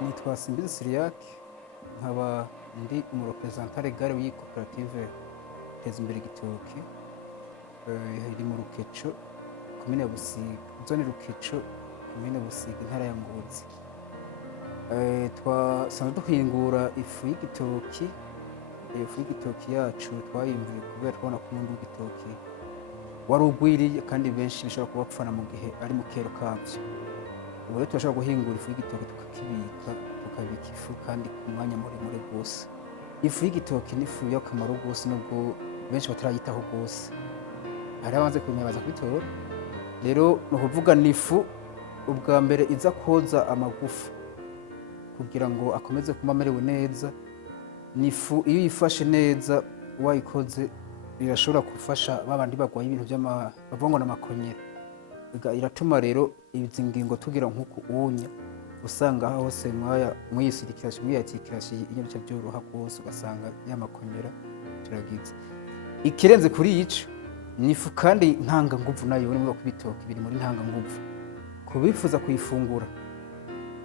Nitwa Simbizi Cyriaque nkaba ndi umurepresentant legal w'iyi koperative Teza Imbere Igitoki iri mu Rukeco komine Busiga, zone Rukeco komine Busiga, intara ya Ngozi. Twasanzwe duhingura ifu y'igitoki. Ifu y'igitoki yacu twayimvuye kubera twabona ko umwimbu w'igitoki wari ugwiriye kandi benshi bishobora kubapfana mu gihe ari mu kero kavyo. Ubu rero turashobora guhingura ifu y'igitoki tukakibika, tukabika ifu kandi ku mwanya muremure rwose. Ifu y'igitoki ni ifu y'akamaro rwose nubwo benshi batarayitaho rwose. Hari abanze kubimenya baza kubitora. Rero ni ukuvuga ni ifu ubwa mbere iza koza amagufa kugira ngo akomeze kuba amerewe neza. Ni ifu iyo uyifashe neza wayikoze irashobora gufasha babandi bagwaye ibintu bavuga ngo n'amakonyera. Iratuma rero izi ngingo tugira nk'uku unya usanga hose mwiyisirikirashe mwiyatikirashe inyabice byoroha rwose ugasanga yamakonyera turagize. Ikirenze kuri ico ni ifu kandi ntanga nguvu nayo ni mu kubitoki biri muri ntanga nguvu. Kubifuza kuyifungura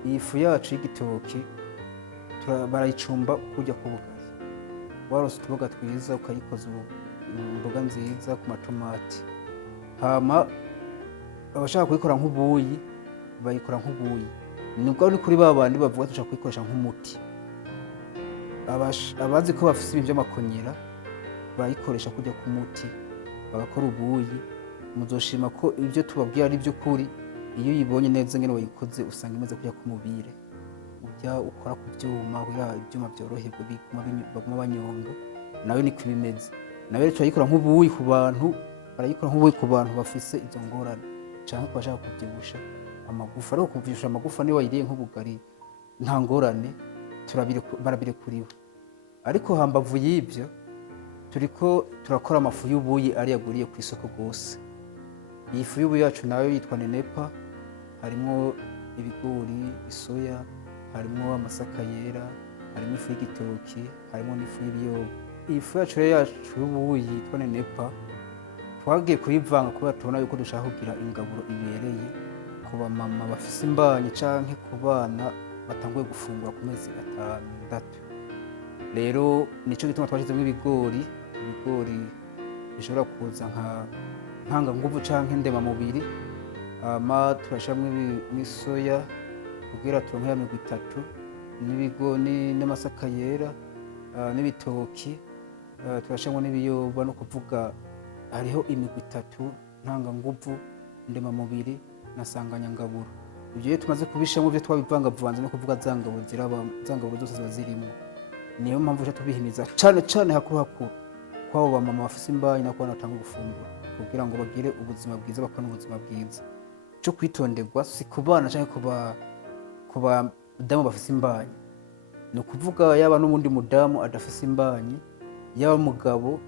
iyi fu yacu y'igitoki barayicumba kujya ku bugari. Warose utuboga twiza ukayikoza imboga nziza ku matomati. Hama abashaka kuyikora nk'ubuyi bayikora nk'ubuyi. Nubwo ni kuri babandi bavuga tushaka kuyikoresha nk'umuti. Abazi ko bafise ibintu by'amakonyera bayikoresha kujya ku muti bagakora ubuyi. Muzoshima ko ibyo tubabwira ari byo kuri. Iyo uyibonye neza ngene wayikoze usanga imaze kujya ku mubire. Ujya ukora ku byuma kugira ibyuma byoroherwe baguma banyonga nawe ni kubimeze. Nawe turayikora nk'ubuyi ku bantu, barayikora nk'ubuyi ku bantu bafise izo ngorane cyangwa ko bashaka kubyibusha amagufa. Ariko kuvyibusha amagufa ni wayiriye nk'ubugari nta ngorane barabirekuriwe. Ariko hambavu y'ibyo turiko turakora amafu y'ubuyi ari yaguriye ku isoko rwose. Iyi fu y'ubuyi yacu nayo yitwa Nenepa. Harimo ibigori, isoya, harimo amasaka yera, harimo ifu y'igitoki, harimo n'ifu y'ibiyoba. Iyi fu yacu y'ubuyi yitwa Nenepa twagiye kuyivanga kubera tubona yuko dushaka kugira ingaburo ibereye ku bamama bafise imbanyi canke ku bana batanguye gufungura ku mezi 6. Rero nico gituma twashizemo ibigori bishobora kuza nka ntanga nguvu canke ndema mubiri. Turashamwe n'isoya kugira turonke ya migwi 3, n'ibigori n'amasaka yera, n'ibitoki. Turashamwe n'ibiyoba, no kuvuga hariho imigwi 3: ntanga nguvu, ndema mubiri na sanganyangaburo. Ibyo iyo tumaze kubishamo byo twabivangavanze no kuvuga zangaburo zose ziba zirimo. Niyo mpamvu tubihimiza cane hakuru kwabo bamama bafise imbanyi nako batanga gufungura kugira ngo bagire ubuzima bwiza, bakora ubuzima bwiza. Cyo kwitonderwa si kubana cyane kuba damu bafise imbanyi. No kuvuga yaba n'ubundi mudamu adafise imbanyi, yaba mugabo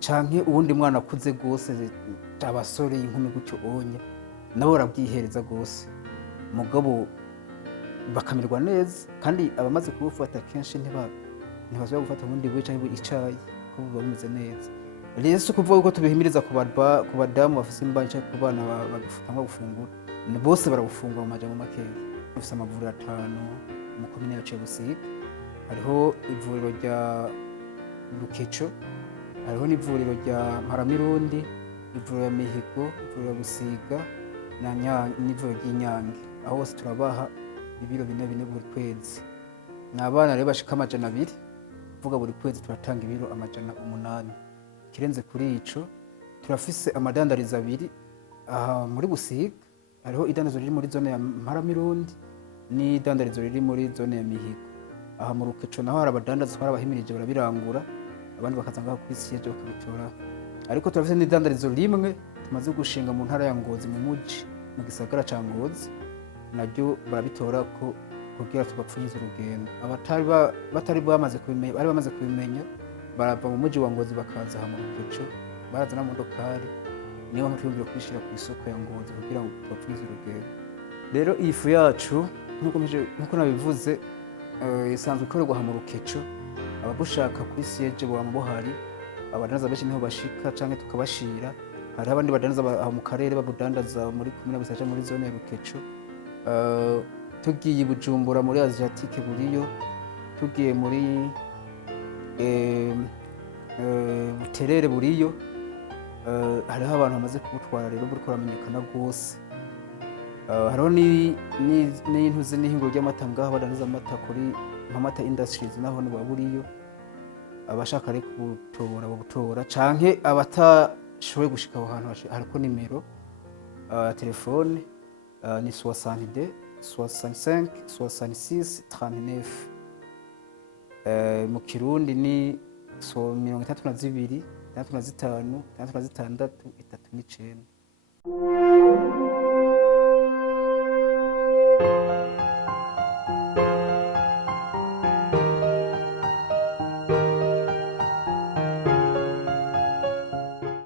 canke uwundi mwana akuze gose, abasore inkumi gutyo onye nabo barabwihereza gose mugabo bakamirwa neza. Kandi abamaze kubufata kenshi ntibazwa gufata ubundi buye canke icayi ko bameze neza. Rero si kuvuga ko tubihimiriza ku badamu bafise imbanyi canke ku bana bagifutanga gufungura. Bose baragufungura mu majambo makeya. Dufise amavuriro 5 mu komine ya Busiga. Hariho ivuriro rya Rukeco, hariho n'ivuriro rya Mparamirundi, ivuriro ya Mihigo, ivuriro ya Busiga n'ivuriro ry'Inyange. Aho hose turabaha ibiro 4 buri kwezi. N'abana rero bashika 200 vuga buri kwezi turatanga ibiro 800. Kirenze kuri ico turafise amadandariza 2 aha muri Busiga. Hariho idandarizo riri muri zone ya Mparamirundi n'idandarizo riri muri zone ya Mihigo. Aha mu Rukeco naho hari abadandaza twarabahimirije barabirangura, abandi bakazanga kuri siege bakabitora. Ariko turafise n'idandarizo rimwe tumaze gushinga mu ntara ya Ngozi mu muji mu gisagara ca Ngozi, naryo barabitora ko kugira tubapfunyiza urugendo. Batari bamaze kubimenya barava mu muji wa Ngozi bakaza aha mu Rukeco, baraza na modokari. Niyo mpamvu twumvira kwishira ku isoko ya Ngozi kugira ngo tubapfunyize urugendo. Rero iyi fu yacu nkuko nabivuze isanzwe ikorerwa aha mu Rukeco. Ababushaka kuri siege bo bahari abadandaza benshi niho bashika canke tukabashira. Hariho abandi badandaza aho mu karere babudandaza muri komine Busaca muri zone ya Rukeco. Tugiye i Bujumbura muri Asiatique buriyo, tugiye muri Buterere buriyo. Hariho abantu bamaze kubutwara rero buriko buramenyekana rwose. Hariho n'intuze n'ihinguro ry'amata ngaho badandaza amata kuri Amata Industries naho ni buriyo. Abashaka rero kubutora babutora canke abatashoboye gushika aho hantu hariko nimero ya telefone ni 62 65 66 39. Mu Kirundi ni 32 65 36 39.